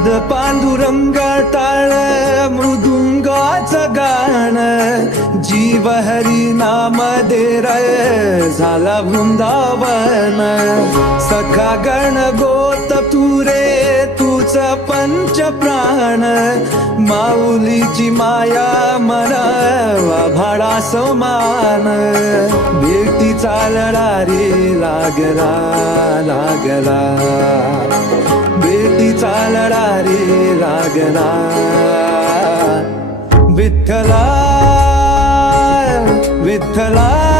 नाद पांडुरंग टाळ मृदुंगाचं गाण जीव हरी नाम दे रे झाला वृंदावन सखा गण गोत तू रे तूच पंच प्राण माऊलीची माया मन भाडा समान भेटी चालला रे लागला लागला भेटी चालला रे लागला विठ्ठला विठ्ठला